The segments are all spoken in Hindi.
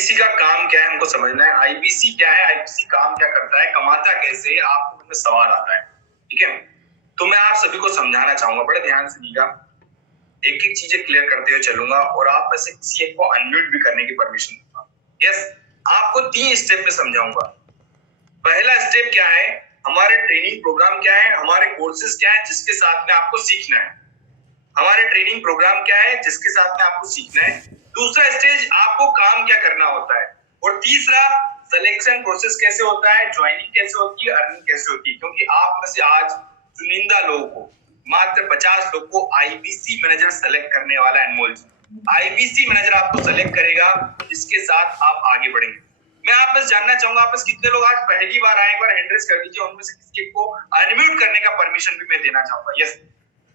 आईबीसी का काम क्या है हमको समझना है। आईबीसी क्या है, आईबीसी काम क्या करता है, कमाता कैसे, आपको में सवाल आता है। ठीक है, तो मैं आप सभी को समझाना चाहूंगा, बड़े ध्यान से सुनिएगा, एक एक चीजें क्लियर करते हुए चलूंगा और आप में से किसी एक को अनम्यूट भी करने की परमिशन दूंगा। यस, आपको 3 स्टेप में समझाऊंगा। पहला स्टेप क्या है, हमारे ट्रेनिंग प्रोग्राम क्या है, हमारे कोर्सेज क्या है जिसके साथ में आपको सीखना है। हमारे ट्रेनिंग प्रोग्राम क्या है जिसके साथ में आपको सीखना है। दूसरा स्टेज, आपको काम क्या करना होता है। और तीसरा, सिलेक्शन प्रोसेस कैसे होता है, ज्वाइनिंग कैसे होती है, अर्निंग कैसे होती है। क्योंकि आप में से आज चुनिंदा लोगों को, मात्र 50 लोग को आईबीसी मैनेजर सेलेक्ट करने वाला है अनमोल जी। आईबीसी मैनेजर आपको सेलेक्ट करेगा जिसके साथ आप आगे बढ़ेंगे। मैं आप बस जानना चाहूंगा, आप बस कितने लोग आज पहली बार आए, एक बार हैंड रेज कर दीजिए। उनमें से किसी को अनम्यूट करने का परमिशन भी मैं देना चाहूंगा। यस,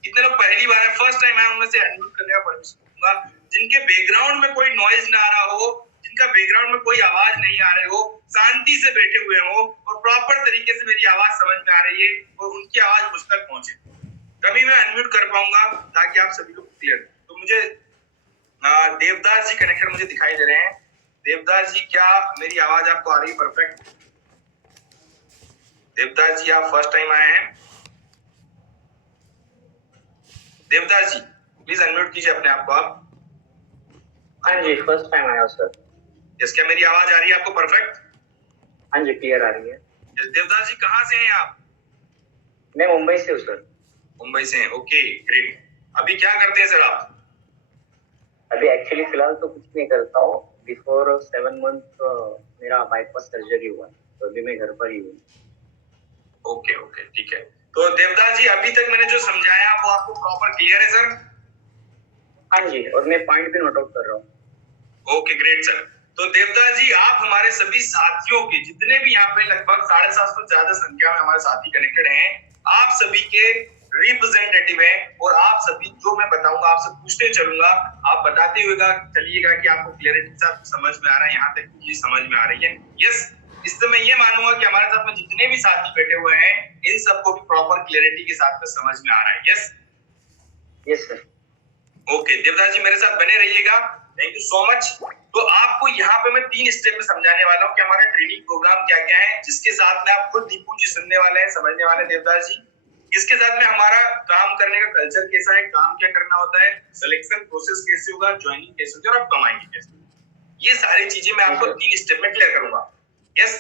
कितने लोग पहली बार है, फर्स्ट टाइम है, उनमें से अनम्यूट करने का परमिशन दूंगा। जिनके बैकग्राउंड में कोई नॉइज ना आ रहा हो, जिनका बैकग्राउंड में कोई आवाज नहीं आ रही हो, शांति से बैठे हुए हो और प्रॉपर तरीके से मेरी आवाज समझ में आ रही है और उनकी आवाज मुझ तक पहुंचे, तभी मैं अनम्यूट कर पाऊंगा, ताकि आप सभी लोग क्लियर। तो मुझे देवदास जी कनेक्टेड मुझे दिखाई दे रहे हैं। देवदास जी, क्या मेरी आवाज आपको आ रही है परफेक्ट? देवदास जी, आप फर्स्ट टाइम आए हैं। देवदास जी प्लीज अनम्यूट कीजिए अपने आप को आप। हाँ जी, फर्स्ट टाइम आया सर। यस, क्या मेरी आवाज आ रही है आपको परफेक्ट? हाँ जी, क्लियर आ रही है। यस, देवदास जी कहाँ से हैं आप? मैं मुंबई से हूँ सर। मुंबई से हैं, ओके ग्रेट। अभी क्या करते हैं सर आप? अभी एक्चुअली फिलहाल तो कुछ नहीं करता हूँ। बिफोर 7 मंथ मेरा बाईपास सर्जरी हुआ, तो अभी मैं घर पर ही हूँ। ओके ओके, ठीक है। तो देवदास जी, अभी तक मैंने जो समझाया वो आपको प्रॉपर क्लियर है सर? हाँ जी, और मैं पॉइंट भी नोट आउट कर रहा हूँ। Okay great sir. तो देवदास जी, आप हमारे सभी साथियों के, जितने भी यहाँ पे लगभग 750 से ज्यादा संख्या में हमारे साथी कनेक्टेड हैं, आप सभी के रिप्रेजेंटेटिव हैं और आप सभी जो मैं बताऊंगा आपसे पूछते चलूंगा, आप बताते हुए चलिएगा कि आपको क्लियरिटी के साथ समझ में आ रहा है, यहाँ तक की चीज समझ में आ रही है। यस, इससे मैं ये मानूंगा कि हमारे साथ में जितने भी साथी बैठे हुए हैं, इन सबको भी प्रॉपर क्लियरिटी के साथ में समझ में आ रहा है। Yes yes sir. Okay, Devdas ji मेरे साथ बने रहिएगा, थैंक यू सो मच। तो आपको यहाँ पे मैं 3 स्टेप में समझाने वाला हूँ कि हमारे ट्रेनिंग प्रोग्राम क्या क्या है, जिसके साथ में आप खुद दीपू जी सुनने वाले हैं, समझने वाले हैं देवदास जी। इसके साथ में हमारा काम करने का कल्चर कैसा है, काम क्या करना होता है, सिलेक्शन प्रोसेस कैसे होगा, ज्वाइनिंग कैसे होगी और आप कमाएंगे कैसे, ये सारी चीजें मैं आपको 3 स्टेप में क्लियर करूंगा। यस,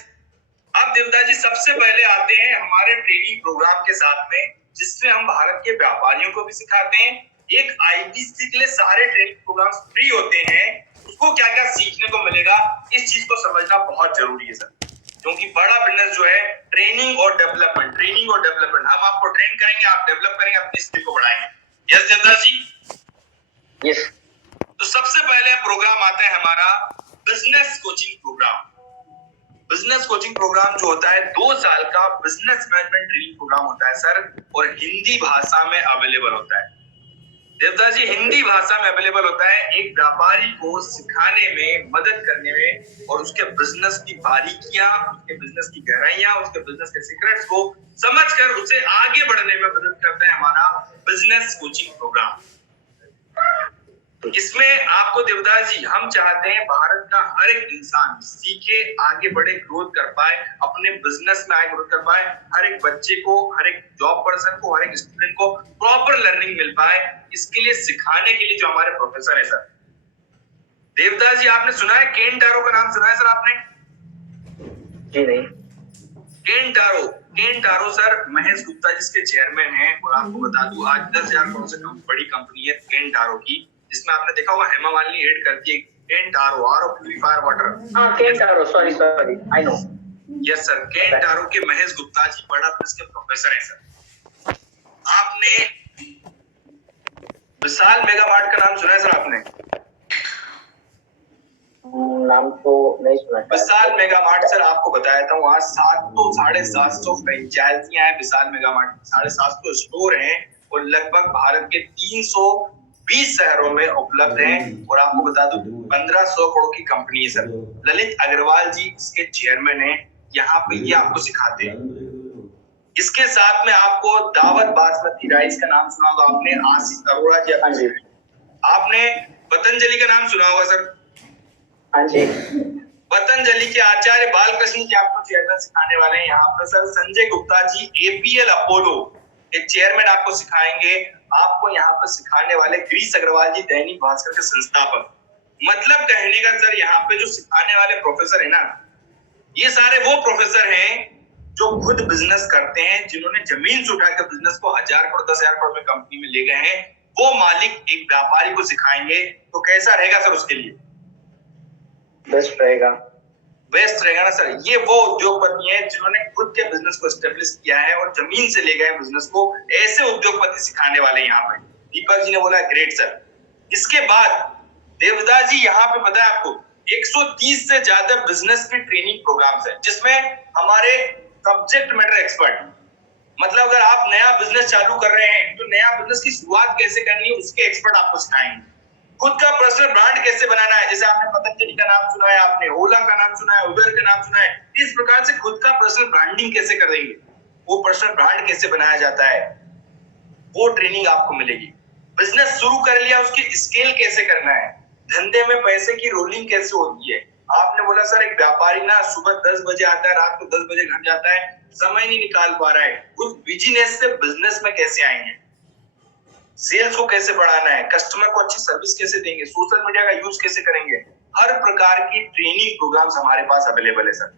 अब देवदास जी सबसे पहले आते हैं हमारे ट्रेनिंग प्रोग्राम के साथ में, जिसमें हम भारत के व्यापारियों को भी सिखाते हैं। एक आईबीसी के लिए सारे ट्रेनिंग प्रोग्राम्स फ्री होते हैं, उसको क्या क्या सीखने को मिलेगा, इस चीज को समझना बहुत जरूरी है सर। क्योंकि बड़ा बिजनेस जो है ट्रेनिंग और डेवलपमेंट, ट्रेनिंग और डेवलपमेंट, हम आपको ट्रेन करेंगे, आप डेवलप करेंगे, अपनी स्किल को बढ़ाएंगे। यस देवदास जी। यस। तो सबसे पहले प्रोग्राम आता है हमारा business coaching program. Business coaching program जो होता है 2 साल का बिजनेस मैनेजमेंट ट्रेनिंग प्रोग्राम होता है सर, और हिंदी भाषा में अवेलेबल होता है। देवदास जी, हिंदी भाषा में अवेलेबल होता है, एक व्यापारी को सिखाने में, मदद करने में और उसके बिजनेस की बारीकियां, उसके बिजनेस की गहराइयां, उसके बिजनेस के सीक्रेट्स को समझकर उसे आगे बढ़ने में मदद करता है हमारा बिजनेस कोचिंग प्रोग्राम। इसमें आपको देवदास जी, हम चाहते हैं भारत का हर एक इंसान सीखे, आगे बढ़े, ग्रोथ कर पाए, अपने बिजनेस में आगे ग्रोथ कर पाए, हर एक बच्चे को, हर एक जॉब पर्सन को, हर एक स्टूडेंट को प्रॉपर लर्निंग मिल पाए। इसके लिए सिखाने के लिए जो हमारे प्रोफेसर है सर, देवदास जी आपने सुना है केन टारो का नाम सुना है सर आपने? जी नहीं। केन टारो सर महेश गुप्ता जिसके चेयरमैन हैं, और आपको बता दूं आज 10,000 करोड़ से कम बड़ी कंपनी है केन टारो की, जिसमें आपने देखा होगा हेमा मालिनी हेड करती है Kent RO, RO purifier water. हाँ, Kent RO, sorry I know. Yes sir, Kent RO के महेश गुप्ता जी बड़ा प्लस के प्रोफेसर हैं सर। आपने विशाल मेगामार्ट का नाम सुना है सर आपने? नाम तो नहीं सुना। विशाल मेगामार्ट सर, आपको बताया था आज 700-750 फ्रेंचाइजियां हैं विशाल मेगामार्ट, 750 स्टोर हैं और लगभग भारत के 320 शहरों में उपलब्ध हैं। और आपको बता दूं 1500 करोड़ की कंपनी है सर। ललित अग्रवाल जी इसके चेयरमैन हैं, यहाँ पे ये आपको सिखाते हैं। इसके साथ में आपको दावत बासमती राइस का नाम सुना होगा आपने, आशीष अरोड़ा जी। आपने पतंजलि का नाम सुना होगा सर? हाँ जी। पतंजलि के आचार्य बालकृष्ण जी आपको चेयरमैन सिखाने वाले हैं। यहाँ पर sir Sanjay Gupta ji APL Apollo के चेयरमैन आपको सिखाएंगे। आपको यहाँ पर सिखाने वाले गिरीश अग्रवाल जी दैनिक भास्कर के संस्थापक। मतलब कहने का सर यहाँ पे जो सिखाने वाले प्रोफेसर है ना, ये सारे वो प्रोफेसर हैं जो खुद बिजनेस करते हैं, जिन्होंने जमीन से उठाकर बिजनेस को 1000 करोड़ 10,000 करोड़ में कंपनी में ले गए हैं। वो मालिक एक व्यापारी को सिखाएंगे तो कैसा रहेगा सर उसके लिए? बेस्ट रहेगा। बेस्ट रहेगा ना सर। ये वो उद्योगपति हैं जिन्होंने खुद के बिजनेस को एस्टेब्लिश किया है और जमीन से ले गए बिजनेस को। ऐसे उद्योगपति सिखाने वाले यहाँ पे। दीपक जी ने बोला ग्रेट सर। इसके बाद देवदास जी यहाँ पे पता है आपको 130 से ज्यादा बिजनेस के ट्रेनिंग प्रोग्राम्स है, जिसमें हमारे सब्जेक्ट मैटर एक्सपर्ट, मतलब अगर आप नया बिजनेस चालू कर रहे हैं तो नया बिजनेस की शुरुआत कैसे करनी है उसके एक्सपर्ट आपको सिखाएंगे। खुद का पर्सनल ब्रांड कैसे बनाना है, जैसे आपने पतंजलि का नाम सुना है, आपने ओला का नाम सुना है, उबेर का नाम सुना है, इस प्रकार से खुद का पर्सनल ब्रांडिंग कैसे करेंगे, वो पर्सनल ब्रांड कैसे बनाया जाता है, वो ट्रेनिंग आपको मिलेगी। बिजनेस शुरू कर लिया, उसकी स्केल कैसे करना है, धंधे में पैसे की रोलिंग कैसे होती है। आपने बोला सर एक व्यापारी ना सुबह 10 बजे आता है, रात को 10 बजे घर जाता है, समय नहीं निकाल पा रहा है। उस बिजनेस से बिजनेस में कैसे आएंगे, सेल्स को कैसे बढ़ाना है, कस्टमर को अच्छी सर्विस कैसे देंगे, सोशल मीडिया का यूज कैसे करेंगे, हर प्रकार की ट्रेनिंग प्रोग्राम्स हमारे पास अवेलेबल है सर,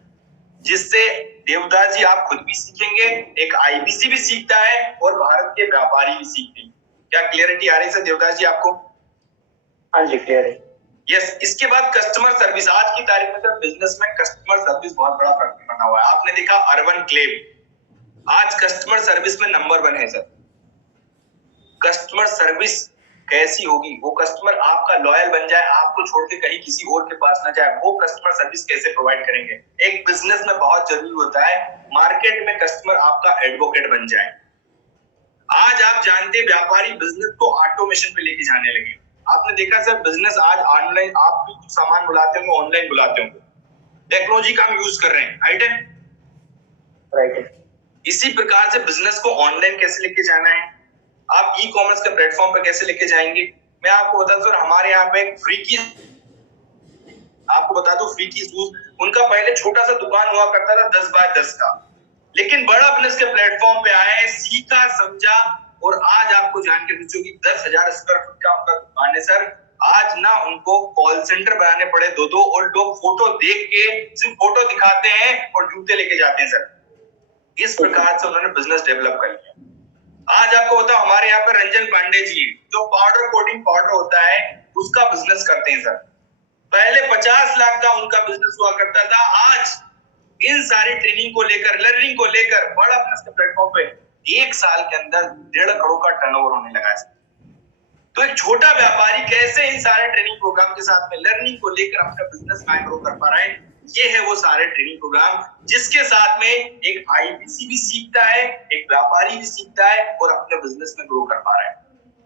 जिससे देवदास जी आप खुद भी सीखेंगे, एक आईबीसी भी सीखता है और भारत के व्यापारी भी सीखते हैं। क्या क्लियरिटी आ रही है सर देवदास जी आपको? हाँ जी क्लियर है। यस। इसके बाद कस्टमर सर्विस। आज की तारीख में सर बिजनेस में कस्टमर सर्विस बहुत बड़ा फैक्टर बना हुआ है। आपने देखा अर्बन क्लेम, आज कस्टमर सर्विस में नंबर 1 है सर। कस्टमर सर्विस कैसी होगी, वो कस्टमर आपका लॉयल बन जाए, आपको छोड़ के कहीं किसी और के पास ना जाए, वो कस्टमर सर्विस कैसे प्रोवाइड करेंगे। एक बिजनेस में बहुत जरूरी होता है मार्केट में कस्टमर आपका एडवोकेट बन जाए। आज आप जानते हैं व्यापारी बिजनेस को ऑटोमेशन पे लेके जाने लगे। आपने देखा सर बिजनेस आज ऑनलाइन, आप भी कुछ सामान बुलाते होंगे ऑनलाइन बुलाते होंगे, टेक्नोलॉजी का हम यूज कर रहे हैं, राइट है? राइट है। इसी प्रकार से बिजनेस को ऑनलाइन कैसे लेके जाना है, आप ई कॉमर्स के प्लेटफॉर्म पे कैसे लेके जाएंगे। मैं आपको बता दूं हमारे यहाँ पे फ्री की, आपको बता दूं फ्री की शूज, उनका पहले छोटा सा दुकान हुआ करता था 10 बाय 10 का, लेकिन बड़ा बिजनेस के प्लेटफॉर्म पे आए, सीखा समझा और आज आपको जान के पूछो कि 10,000 स्क्वायर फुट का उनका दुकान है सर। आज ना उनको कॉल सेंटर बनाने पड़े 2-2 और लोग फोटो देख के सिर्फ फोटो दिखाते हैं और जूते लेके जाते हैं सर। इस प्रकार से उन्होंने बिजनेस डेवलप कर लिया। आज आपको बताओ हमारे यहाँ पे रंजन पांडे जी जो पाउडर कोटिंग पाउडर होता है उसका बिजनेस करते हैं सर। पहले 50 लाख का उनका बिजनेस हुआ करता था, आज इन सारी ट्रेनिंग को लेकर, लर्निंग को लेकर बड़ा बिजनेस के प्लेटफॉर्म पे 1 साल के अंदर 1.5 करोड़ का टर्नओवर होने लगा है। तो एक छोटा व्यापारी कैसे इन सारे ट्रेनिंग प्रोग्राम के साथ में लर्निंग को लेकर अपना बिजनेस ग्रो कर पा रहा है, ये है वो सारे ट्रेनिंग प्रोग्राम जिसके साथ में एक आईबीसी भी सीखता है, एक व्यापारी भी सीखता है और अपने बिजनेस में ग्रो कर पा रहा है।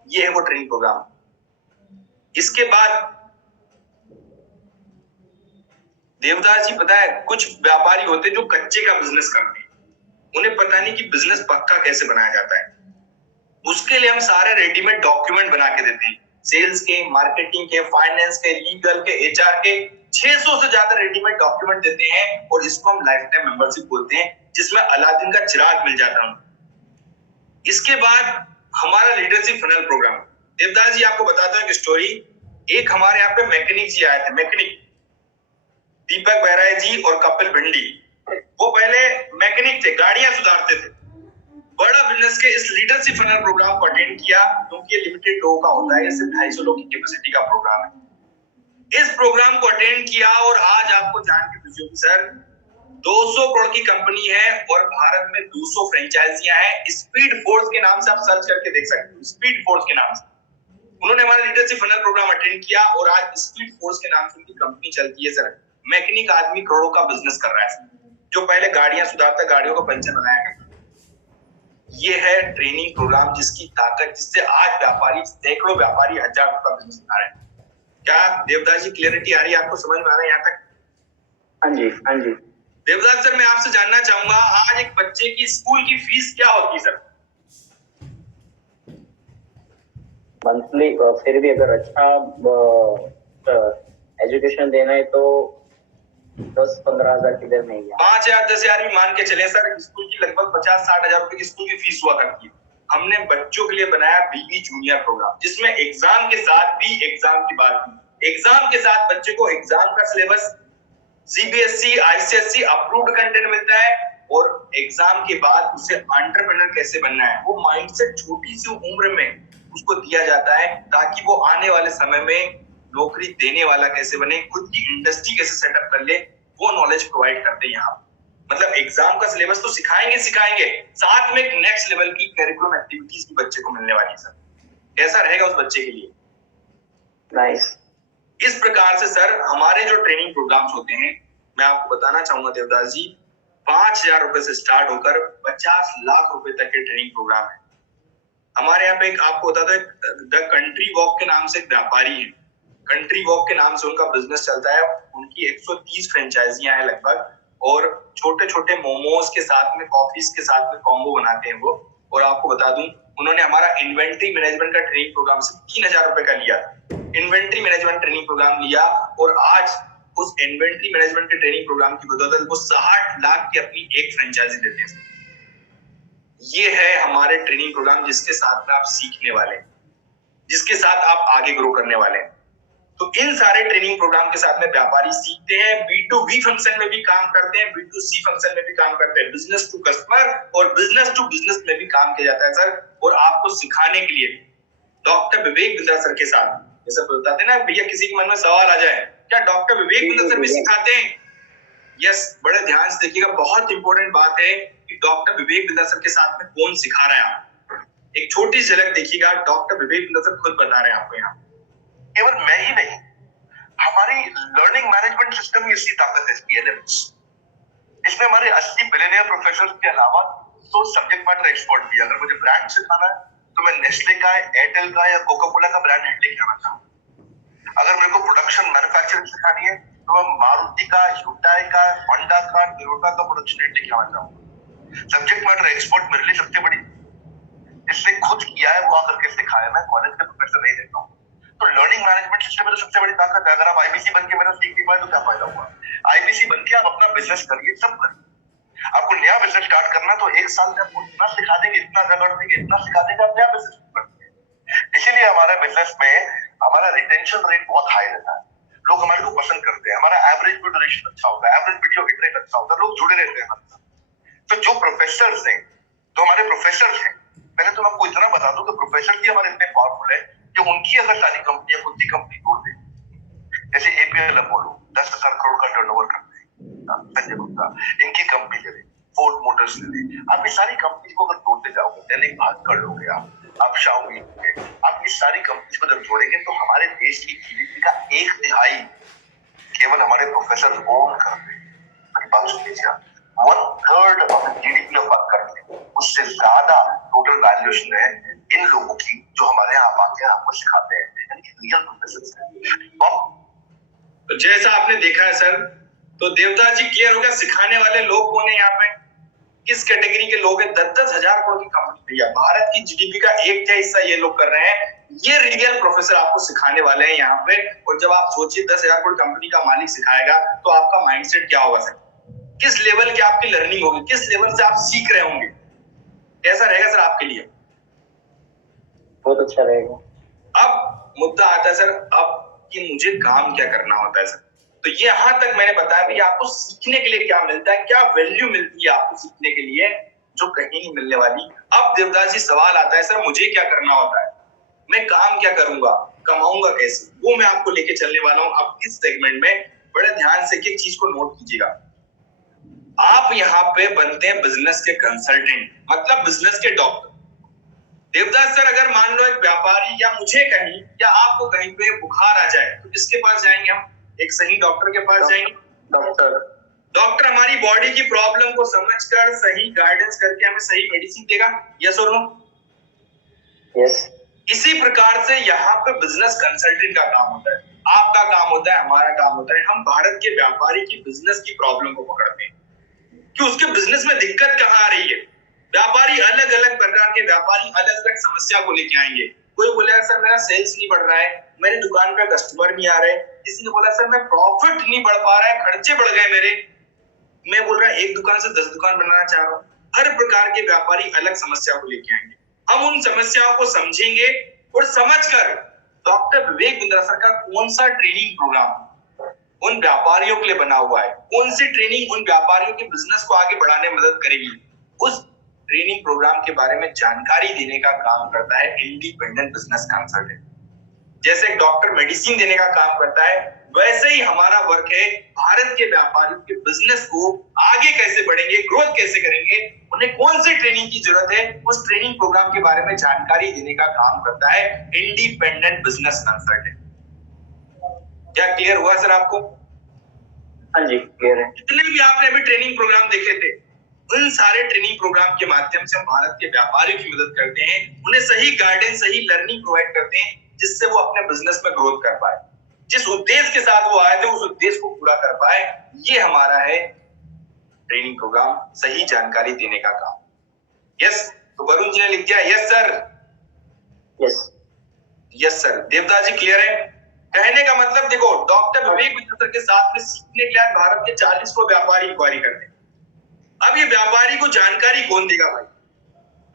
ये है वो ट्रेनिंग प्रोग्राम। इसके बाद देवदास जी पता है कुछ व्यापारी होते जो कच्चे का बिजनेस करते हैं, उन्हें पता नहीं कि बिजनेस पक्का कैसे बनाया जाता है। उसके लिए हम सारे रेडीमेड डॉक्यूमेंट बना के देते हैं, सेल्स के, मार्केटिंग के, फाइनेंस के, लीगल के, एचआर के 600 से ज्यादा रेडीमेड डॉक्यूमेंट देते हैं और इसको हम लाइफ टाइम मेंबरशिप बोलते हैं, जिसमें अलादीन का चिराग मिल जाता है। इसके बाद हमारा लीडरशिप फनल प्रोग्राम। देवदास जी आपको बताता हूं एक स्टोरी। एक हमारे यहाँ पे मैकेनिक जी आए थे, मैकेनिक दीपक बहराई जी और कपिल भिंडी। वो पहले मैकेनिक थे, गाड़ियां सुधारते थे। बड़ा बिजनेस के इस लीडरशिप फनल प्रोग्राम को अटेंड किया क्योंकि ये लिमिटेड लोगों का होता है, ये सिर्फ 250 लोगों की कैपेसिटी का प्रोग्राम है। इस प्रोग्राम को अटेंड किया और आज आपको जान के खुशी होगी सर 200 करोड़ की कंपनी है और भारत में 200 फ्रेंचाइजियां हैं। स्पीड फोर्स के नाम से आप सर्च करके देख सकते हो, स्पीड फोर्स के नाम से उन्होंने हमारा लीडरशिप फनल प्रोग्राम अटेंड किया और आज स्पीड फोर्स के नाम से उनकी कंपनी चलती है सर। मैकेनिक आदमी करोड़ों का बिजनेस कर रहा है, जो पहले गाड़ियां सुधारता, गाड़ियों का पंचर बनाया करता। ये है ट्रेनिंग प्रोग्राम जिसकी ताकत, जिससे आज व्यापारी, सैकड़ों व्यापारी 1000 का बिजनेस बना रहे हैं। क्या देवदास जी क्लियरिटी आ रही है, आपको समझ में आ रहा है यहाँ तक? हाँ जी, हाँ जी। देवदास सर मैं आपसे जानना चाहूंगा आज एक बच्चे की स्कूल की फीस क्या होती है सर? मंथली, फिर भी अगर अच्छा एजुकेशन देना है तो 10-15 हजार किधर नहीं गया। 5,000 10,000 भी मान के चले सर, स्कूल की लगभग 50-60 हजार रुपए की स्कूल की फीस हुआ करती है। हमने बच्चों के लिए बनाया बीबी जूनियर प्रोग्राम, जिसमें एग्जाम के साथ भी एग्जाम की बात की, एग्जाम के साथ बच्चे को एग्जाम का syllabus CBSE ICSE approved content मिलता है, और एग्जाम के बाद उसे एंटरप्रेन्योर कैसे बनना है वो माइंडसेट छोटी सी उम्र में उसको दिया जाता है, ताकि वो आने वाले समय में नौकरी देने वाला कैसे बने, खुद की इंडस्ट्री कैसे सेटअप कर ले, वो नॉलेज प्रोवाइड करते हैं यहाँ। मतलब एग्जाम का सिलेबस तो सिखाएंगे, साथ में एक नेक्स्ट लेवल की करिकुलम एक्टिविटीज भी बच्चे को मिलने वाली है सर। कैसा रहेगा उस बच्चे के लिए? नाइस। इस प्रकार से सर हमारे जो ट्रेनिंग प्रोग्राम्स होते हैं, मैं आपको बताना चाहूंगा देवदास जी, 5,000 रुपए से स्टार्ट होकर 50 लाख रुपए तक के ट्रेनिंग प्रोग्राम है हमारे यहाँ पे। एक आपको बताता है, द कंट्री वॉक के नाम से एक व्यापारी है, कंट्री वॉक के नाम से उनका बिजनेस चलता है, उनकी 130 फ्रेंचाइजियां हैं लगभग, और छोटे छोटे मोमोज के साथ में कॉफीज के साथ में कॉम्बो बनाते हैं वो। और आपको बता दूं, उन्होंने हमारा इन्वेंट्री मैनेजमेंट का ट्रेनिंग प्रोग्राम से 3,000 रुपए का लिया, इन्वेंट्री मैनेजमेंट ट्रेनिंग प्रोग्राम लिया, और आज उस इन्वेंट्री मैनेजमेंट के ट्रेनिंग प्रोग्राम की बदौलत वो 60 लाख की अपनी एक फ्रेंचाइजी देते हैं। ये है हमारे ट्रेनिंग प्रोग्राम, जिसके साथ में आप सीखने वाले हैं, जिसके साथ आप आगे ग्रो करने वाले हैं। तो इन सारे ट्रेनिंग प्रोग्राम के साथ में व्यापारी सीखते हैं, B2B फंक्शन में भी काम करते हैं, B2C फंक्शन में भी काम करते हैं, बिजनेस टू कस्टमर और बिजनेस टू बिजनेस में भी काम किया जाता है सर। और आपको सिखाने के लिए डॉक्टर विवेक बिंद्रा सर के साथ, जैसे बताते हैं ना भैया, किसी के मन में सवाल आ जाए, क्या डॉक्टर विवेक बिंद्रा सर भी सिखाते हैं? यस, बड़े ध्यान से देखिएगा, बहुत इंपॉर्टेंट बात है कि डॉक्टर विवेक बिंद्रा सर के साथ में कौन सिखा रहा है आपको। एक छोटी झलक देखिएगा, डॉक्टर विवेक बिंद्रा सर खुद बता रहे हैं आपको यहाँ। केवल मैं ही नहीं, हमारी लर्निंग मैनेजमेंट सिस्टम में इसकी ताकत है, इसकी एलिमेंट्स। इसमें हमारे 80 बिलियनियर प्रोफेसर के अलावा तो सब्जेक्ट मैटर एक्सपर्ट भी। अगर मुझे ब्रांड सिखाना है तो मैं नेस्ले का, एयरटेल का या कोका कोला का ब्रांड हैंडलिंग करना चाहूँ। अगर मेरे को प्रोडक्शन मैन्युफैक्चरिंग सिखानी है तो मैं मारुति का, ह्यूंडई का, होंडा का, टोयोटा का प्रोडक्शन हैंडलिंग करना चाहूँ। सब्जेक्ट मैटर एक्सपर्ट मेरे लिए सबसे बड़ी, इसने खुद किया है वो आकर के सिखाया, मैं कॉलेज के प्रोफेसर नहीं देता हूँ। तो लर्निंग मैनेजमेंट सिस्टम में सबसे बड़ी ताकत है। अगर आप आईबीसी बन के मेरा सीख नहीं पाए तो क्या फायदा हुआ? आईबीसी बन के आप अपना बिजनेस करिए, सब करिए। आपको नया बिजनेस स्टार्ट करना तो 1 साल में आपको इतना सिखा देंगे, इतना रगड़ देंगे, इतना सिखा देंगे, आप नया बिजनेस करेंगे। इसीलिए हमारे बिजनेस में हमारा रिटेंशन रेट बहुत हाई रहता है, लोग हमारे को पसंद करते हैं, हमारा एवरेज ड्यूरेशन अच्छा होता है, एवरेज वीडियो हिट रेट अच्छा होता है, लोग जुड़े रहते हैं। तो जो प्रोफेसर्स हैं, जो हमारे प्रोफेसर हैं, पहले तो मैं आपको इतना बता दूं कि प्रोफेसर की हमारे इतने पावरफुल है कि उनकी अगर सारी कंपनियां खुद की कंपनी तोड़ दे, जैसे एपीएल अपोलो 10,000 करोड़ का टर्नओवर करते हैं, संजय गुप्ता इनकी कंपनी ले ले, फोर्ड मोटर्स ले ले, आप ये सारी कंपनी को अगर तोड़ते जाओगे, दैनिक भास्कर लोगे आप शाओमी लोगे, आप ये सारी कंपनी को जब जोड़ेंगे तो हमारे देश की जीडीपी का 1/3 केवल हमारे प्रोफेसर ओन करते हैं। बात सुन लीजिए आप, 1/3 of GDP of our country, उससे ज्यादा टोटल वैल्यूएशन है इन लोगों की जो हमारे यहाँ आके आपको सिखाते हैं, यानी रियल प्रोफेसर्स हैं। तो जैसा आपने देखा है सर, तो देवदास जी क्लियर हो गया सिखाने वाले लोग कौन है यहाँ पे, किस कैटेगरी के लोग हैं। 10-10 हजार करोड़ की कंपनी भैया, भारत की जीडीपी का 1/3 हिस्सा ये लोग कर रहे हैं, ये रियल प्रोफेसर आपको सिखाने वाले हैं यहाँ पे। और जब आप सोचिए 10,000 करोड़ कंपनी का मालिक सिखाएगा तो आपका माइंडसेट क्या होगा सर, किस लेवल की आपकी लर्निंग होगी, किस लेवल से आप सीख रहे होंगे, कैसा रहेगा सर आपके लिए? बहुत अच्छा रहेगा। अब मुद्दा आता है सर, अब कि मुझे काम क्या करना होता है सर। तो ये यहां तक मैंने बताया कि आपको सीखने के लिए क्या मिलता है, क्या वैल्यू मिलती है आपको सीखने के लिए, जो कहीं नहीं मिलने वाली। अब देवदास जी सवाल आता है, सर मुझे क्या करना होता है, मैं काम क्या करूंगा, कमाऊंगा कैसे, वो मैं आपको लेके चलने वाला हूं अब इस सेगमेंट में। बड़े ध्यान से एक चीज को नोट कीजिएगा, आप यहाँ पे बनते हैं बिजनेस के कंसल्टेंट, मतलब बिजनेस के डॉक्टर। देवदास सर, अगर मान लो एक व्यापारी या मुझे कहीं या आपको कहीं पे बुखार आ जाए तो किसके पास जाएंगे हम? एक सही डॉक्टर के पास जाएंगे। डॉक्टर हमारी बॉडी की प्रॉब्लम को समझकर सही गाइडेंस करके हमें सही मेडिसिन देगा, यस और नो? यस। इसी प्रकार से यहाँ पे बिजनेस कंसल्टेंट का काम होता है, आपका काम होता है, हमारा काम होता है, हम भारत के व्यापारी की बिजनेस की प्रॉब्लम को पकड़ते हैं कि उसके बिजनेस में दिक्कत कहाँ आ रही है। व्यापारी अलग अलग प्रकार के व्यापारी अलग अलग समस्या को लेके आएंगे, कोई बोलेगा सर मेरा सेल्स नहीं बढ़ रहा है, मेरी दुकान पे कस्टमर नहीं आ रहे, किसी ने बोला सर मैं प्रॉफिट नहीं बढ़ पा रहा है, खर्चे बढ़ गए मेरे, मैं बोल रहा एक दुकान से 10 दुकान बनाना चाह रहा हूँ। हर प्रकार के व्यापारी अलग समस्या को लेके आएंगे, हम उन समस्याओं को समझेंगे और समझकर डॉक्टर विवेक बिंद्रा सर का कौन सा ट्रेनिंग प्रोग्राम उन व्यापारियों के लिए बना हुआ है, कौन सी ट्रेनिंग उन व्यापारियों के बिजनेस को आगे बढ़ाने में मदद करेगी, उस ट्रेनिंग प्रोग्राम के बारे में जानकारी देने का काम करता है इंडिपेंडेंट बिजनेस कंसल्टेंट। जैसे डॉक्टर मेडिसिन देने का काम करता है, वैसे ही हमारा वर्क है भारत के व्यापारियों के बिजनेस को आगे कैसे बढ़ेंगे, ग्रोथ कैसे करेंगे, उन्हें कौन सी ट्रेनिंग की जरूरत है, उस ट्रेनिंग प्रोग्राम के बारे में जानकारी देने का काम करता है इंडिपेंडेंट बिजनेस कंसल्टेंट। क्या क्लियर हुआ सर आपको? हाँ जी क्लियर है। जितने भी आपने अभी ट्रेनिंग प्रोग्राम देखे थे, उन सारे ट्रेनिंग प्रोग्राम के माध्यम से हम भारत के व्यापारियों की मदद करते हैं, उन्हें सही गाइडेंस, सही लर्निंग प्रोवाइड करते हैं, जिससे वो अपने बिजनेस में ग्रोथ कर पाए, जिस उद्देश्य के साथ वो आए थे उस उद्देश्य को पूरा कर पाए। ये हमारा है ट्रेनिंग प्रोग्राम, सही जानकारी देने का काम। यस, तो वरुण जी ने लिख दिया yes sir. Yes yes sir. Devdas ji clear है? कहने का मतलब देखो, डॉक्टर विवेक बिंद्रा सर के साथ में सीखने के लिए भारत के 40 को व्यापारी इंक्वायरी करते हैं। अब ये व्यापारी को जानकारी कौन देगा भाई?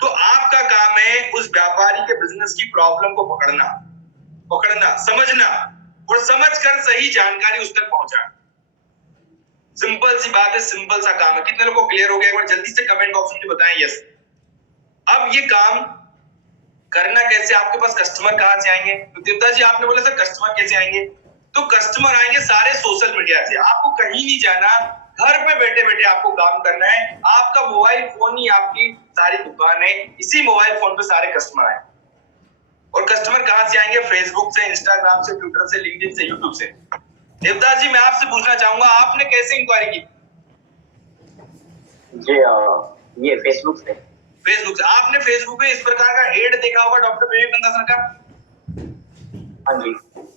तो आपका काम है उस व्यापारी के बिजनेस की प्रॉब्लम को पकड़ना, समझना और समझकर सही जानकारी उस तक पहुंचाना। सिंपल सी बात है, सिंपल सा काम है। कितने लोगों को क्लियर हो गया? एक बार जल्दी से कमेंट बॉक्स में बताएं यस। अब ये काम करना कैसे? आपके पास कस्टमर कहां से आएंगे? तो देवदास जी आपने बोला सर कस्टमर कैसे आएंगे? तो कस्टमर आएंगे सारे सोशल मीडिया से। आपको कहीं नहीं जाना, घर पे बैठे बैठे आपको काम करना है। आपका मोबाइल फोन ही आपकी सारी दुकान है, इसी मोबाइल फोन पे सारे कस्टमर आए। और कस्टमर कहां से आएंगे? फेसबुक से, इंस्टाग्राम से, ट्विटर से, लिंक्डइन से, यूट्यूब से। देवदास जी मैं आपसे पूछना चाहूंगा, आपने कैसे इंक्वायरी की? जी ये फेसबुक से। फेसबुक से। आपने फेसबुक पे इस प्रकार का एड देखा होगा डॉक्टर विवेक बिंद्रा सर का? हाँ जी।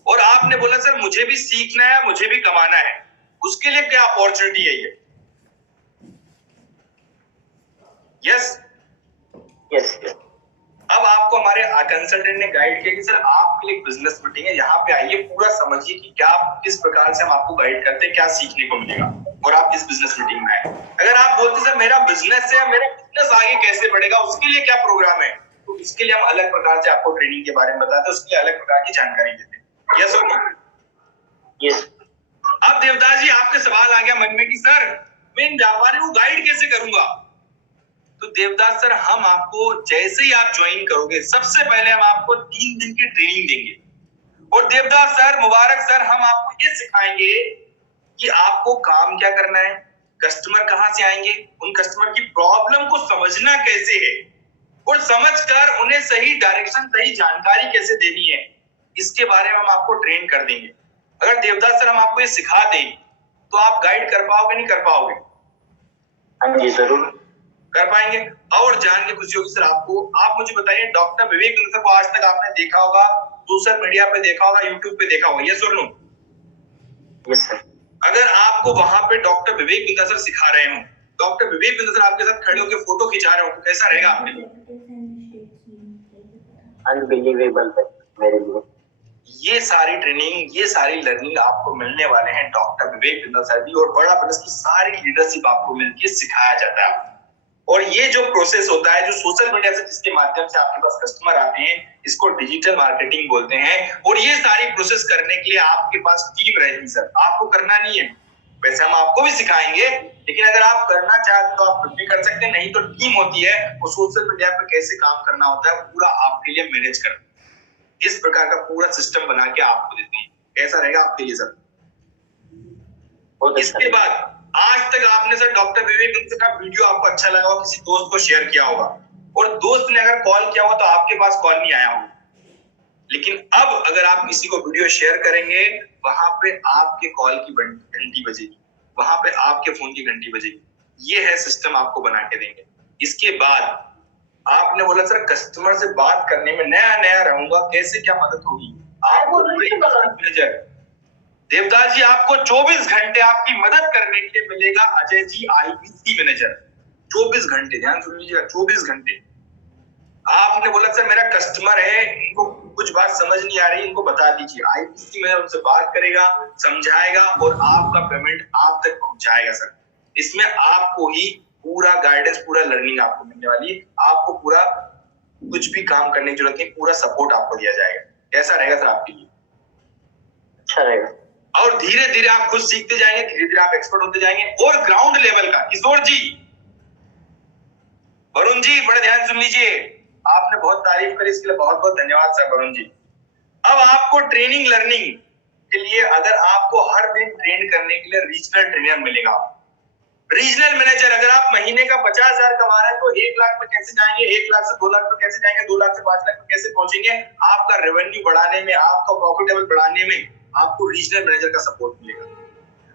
और आपने बोला सर मुझे भी सीखना है, मुझे भी कमाना है, उसके लिए क्या अपॉर्चुनिटी है ये? Yes yes. अब आपको हमारे कंसल्टेंट ने गाइड किया कि सर आपके लिए बिजनेस मीटिंग है, यहाँ पे आइए, पूरा समझिए कि क्या, किस प्रकार से हम आपको गाइड करते हैं, क्या सीखने को मिलेगा और आप इस बिजनेस मीटिंग में आए। अगर आप बोलते सर मेरा बिजनेस है, मेरा बिजनेस आगे कैसे बढ़ेगा, उसके लिए क्या प्रोग्राम है, तो उसके लिए हम अलग प्रकार से आपको ट्रेनिंग के बारे में बताते हैं, उसके लिए अलग प्रकार की जानकारी देते हैं। यस और नो? यस। अब देवदास जी आपके सवाल आ गया मन में कि सर मैं इन व्यापारियों को गाइड कैसे करूंगा? तो देवदास सर हम आपको जैसे ही आप ज्वाइन करोगे, सबसे पहले हम आपको 3 दिन की ट्रेनिंग देंगे। और देवदास सर, मुबारक सर, हम आपको ये सिखाएंगे कि आपको काम क्या करना है, कस्टमर कहां से आएंगे, उन कस्टमर की प्रॉब्लम को समझना कैसे है और समझकर उन्हें सही डायरेक्शन, सही जानकारी कैसे देनी है, इसके बारे में हम आपको ट्रेन कर देंगे। अगर देवदास सर हम आपको ये सिखा दें तो आप गाइड कर पाओगे, नहीं कर पाओगे? हाँ जी जरूर कर पाएंगे। और जान के खुशी होगी सर आपको। आप मुझे बताइए, डॉक्टर विवेक बिंद्रा सर को आज तक आपने देखा होगा, सोशल मीडिया पे देखा होगा, यूट्यूब पे देखा होगा, यस और नो? Yes sir. अगर आपको वहां पे डॉक्टर विवेक बिंद्रा सर सिखा रहे हो, डॉक्टर विवेक बिंद्रा सर आपके साथ खड़े होकर फोटो खिंचा रहे हो, तो कैसा रहेगा आपके लिए? अनबिलीवेबल है मेरे लिए। ये सारी ट्रेनिंग, ये सारी लर्निंग आपको मिलने वाले हैं डॉक्टर विवेक बिंद्रा सर भी, और बड़ा प्लस की सारी लीडरशिप आपको मिलती है, सिखाया जाता है। और ये जो प्रोसेस होता है, जो सोशल मीडिया से जिसके माध्यम से आपके पास कस्टमर आते हैं, इसको डिजिटल मार्केटिंग बोलते हैं। और ये सारी प्रोसेस करने के लिए आपके पास टीम रहेगी सर, आपको करना नहीं है। वैसे हम आपको भी सिखाएंगे, लेकिन अगर आप करना चाहते तो आप खुद भी कर सकते हैं, नहीं तो टीम होती है, वो सोशल मीडिया पर कैसे काम करना होता है पूरा आपके लिए मैनेज करते हैं। इस प्रकार का पूरा सिस्टम बना के आपको देते हैं। कैसा रहेगा आपके लिए सर? इसके बाद आज तक आपने सर डॉक्टर विवेक बिंद्रा का वीडियो आपको अच्छा लगा हो, किसी दोस्त को शेयर किया होगा, और दोस्त ने अगर कॉल किया हो तो आपके पास कॉल नहीं आया होगा। लेकिन अब अगर आप किसी को वीडियो शेयर करेंगे, वहां पे आपके कॉल की घंटी बजेगी, वहां पे आपके फोन की घंटी बजेगी। ये है सिस्टम, आपको बना के देंगे। इसके बाद आपने बोला सर कस्टमर से बात करने में नया रहूंगा, कैसे क्या मदद होगी? आपको मैनेजर देवदास जी, आपको 24 घंटे आपकी मदद करने के लिए मिलेगा अजय जी आईबीसी मैनेजर। 24 घंटे, ध्यान सुन लीजिएगा, 24 घंटे। आपने बोला सर मेरा कस्टमर है, इनको कुछ बात समझ नहीं आ रही, इनको बता दीजिए। आईबीसी में उनसे बात करेगा, समझाएगा और आपका पेमेंट आप तक पहुंचाएगा सर। इसमें आपको ही पूरा गाइडेंस, पूरा लर्निंग आपको मिलने वाली है। आपको पूरा कुछ भी काम करने की जरूरत नहीं, पूरा सपोर्ट आपको दिया जाएगा। कैसा रहेगा सर आपके लिए? अच्छा रहेगा। और धीरे धीरे आप खुद सीखते जाएंगे, धीरे धीरे आप एक्सपर्ट होते जाएंगे। और ग्राउंड लेवल का किशोर जी, वरुण जी बड़े ध्यान सुन लीजिए, आपने बहुत तारीफ करी, इसके लिए बहुत बहुत धन्यवाद सर वरुण जी। अब आपको ट्रेनिंग लर्निंग के लिए, अगर आपको हर दिन ट्रेन करने के लिए रीजनल ट्रेनर मिलेगा, रीजनल मैनेजर, अगर आप महीने का 50,000 कमा रहे हैं तो 1 लाख पे कैसे जाएंगे, 1 लाख से 2 लाख पे कैसे जाएंगे, 2 लाख से 5 लाख पे कैसे पहुंचेंगे, आपका रेवेन्यू बढ़ाने में, आपका प्रॉफिटेबल बढ़ाने में आपको रीजनल मैनेजर का सपोर्ट मिलेगा,